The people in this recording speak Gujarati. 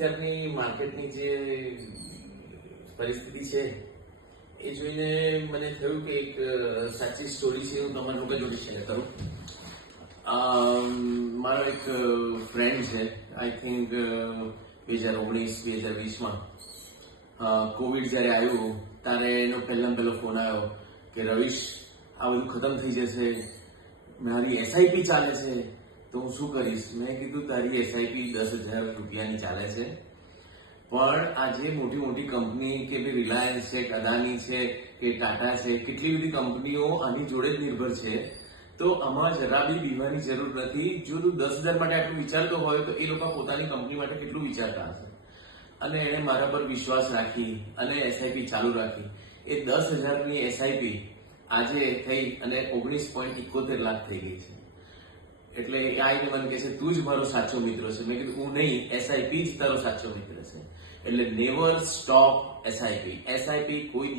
અત્યારની માર્કેટની જે પરિસ્થિતિ છે એ જોઈને મને થયું કે એક સાચી સ્ટોરી છે, હું તમારા લોકો જોડે શેર કરું. મારો એક ફ્રેન્ડ છે, આઈ થિંક 2019-2020માં કોવિડ જ્યારે આવ્યું ત્યારે એનો પહેલો ફોન આવ્યો કે રવિશ, આ બધું ખતમ થઈ જશે, મારી એસઆઈપી ચાલે છે તો હું શું કરીશ. મેં કીધું તારી એસઆઈપી 10,000 રૂપિયાની ચાલે છે, પણ આજે મોટી મોટી કંપની કે ભાઈ રિલાયન્સ છે, અદાની છે કે ટાટા છે, કેટલી બધી કંપનીઓ આની જોડે જ નિર્ભર છે, તો આમાં જરા બી બીવાની જરૂર નથી. જો તું 10,000 માટે આટલું વિચારતો હોય તો એ લોકો પોતાની કંપની માટે કેટલું વિચારતા હશે. અને એણે મારા પર વિશ્વાસ રાખી અને એસઆઈપી ચાલુ રાખી. એ 10,000ની એસઆઈપી આજે થઈ અને 19.71 લાખ થઈ ગઈ છે. એટલે આઈને મને કહે છે તું જ મારો સાચો મિત્ર છે. મેં કીધું હું નહીં, એસઆઈપી જ તારો સાચો મિત્ર છે. એટલે નેવર સ્ટોપ એસઆઈપી. એસઆઈપી કોઈ